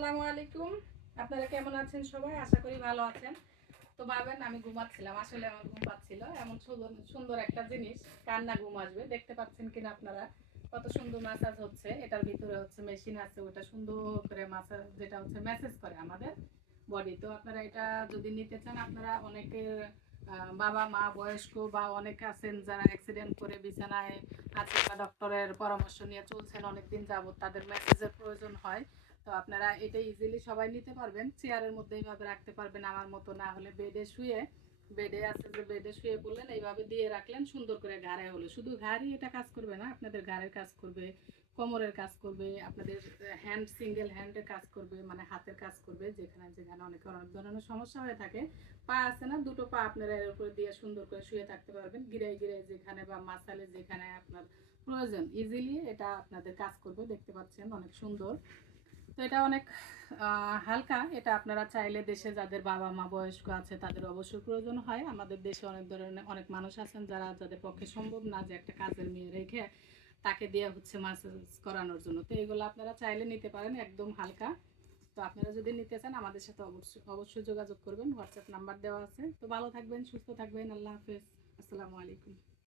আসসালামু আলাইকুম। আপনারা কেমন আছেন সবাই? আশা করি ভালো আছেন। তো ভাবেন আমি ঘুমাচ্ছিলাম, আসলে আমার ঘুম পাচ্ছিল। এমন সুন্দর সুন্দর একটা জিনিস, কার না ঘুম আসবে? দেখতে পাচ্ছেন কিনা আপনারা? কত সুন্দর ম্যাসাজ হচ্ছে। এটার ভিতরে হচ্ছে মেশিন আছে, ওটা সুন্দর করে ম্যাসাজ, যেটা হচ্ছে ম্যাসেজ করে আমাদের বডি। তো আপনারা এটা যদি নিতে চান, আপনারা অনেকের বাবা মা বয়স্ক বা অনেকে আছেন যারা অ্যাক্সিডেন্ট করে বিছানায় আছে বা ডক্টরের পরামর্শ নিয়ে চলছেন অনেকদিন যাবত, তাদের ম্যাসেজের প্রয়োজন হয়। তো আপনারা এটা ইজিলি সবাই নিতে পারবেন, চেয়ারের মধ্যে এইভাবে রাখতে পারবেন আমার মতো, না হলে বেডে শুয়ে, বেডে আছে যে বেডে শুয়ে পড়লেন, এইভাবে দিয়ে রাখলেন সুন্দর করে। ঘাড়ে হলো, শুধু ঘাড়ই এটা কাজ করবে না, আপনাদের ঘাড়ের কাজ করবে, কোমরের কাজ করবে, আপনাদের হ্যান্ড, সিঙ্গেল হ্যান্ডের কাজ করবে, মানে হাতের কাজ করবে, যেখানে যেখানে অনেক অনেক ধরনের সমস্যা হয়ে থাকে। পা আছে না, দুটো পা আপনারা এর উপরে দিয়ে সুন্দর করে শুয়ে থাকতে পারবেন, গিরাই গিরাই যেখানে বা মাসালে যেখানে আপনার প্রয়োজন, ইজিলি এটা আপনাদের কাজ করবে। দেখতে পাচ্ছেন অনেক সুন্দর। তো এটা অনেক হালকা। এটা আপনারা চাইলে দেশে যাদের বাবা মা বয়স্ক আছে তাদের অবশ্যই প্রয়োজন হয়। আমাদের দেশে অনেক ধরনের অনেক মানুষ আছেন যারা, যাদের পক্ষে সম্ভব না যে একটা কাজের মেয়ে রেখে তাকে দিয়ে হচ্ছে মাসাজ করানোর জন্য। তো এগুলো আপনারা চাইলে নিতে পারেন, একদম হালকা। তো আপনারা যদি নিতে চান আমাদের সাথে অবশ্যই অবশ্যই যোগাযোগ করবেন, হোয়াটসঅ্যাপ নাম্বার দেওয়া আছে। তো ভালো থাকবেন, সুস্থ থাকবেন, আল্লাহ হাফেজ, আসসালামু আলাইকুম।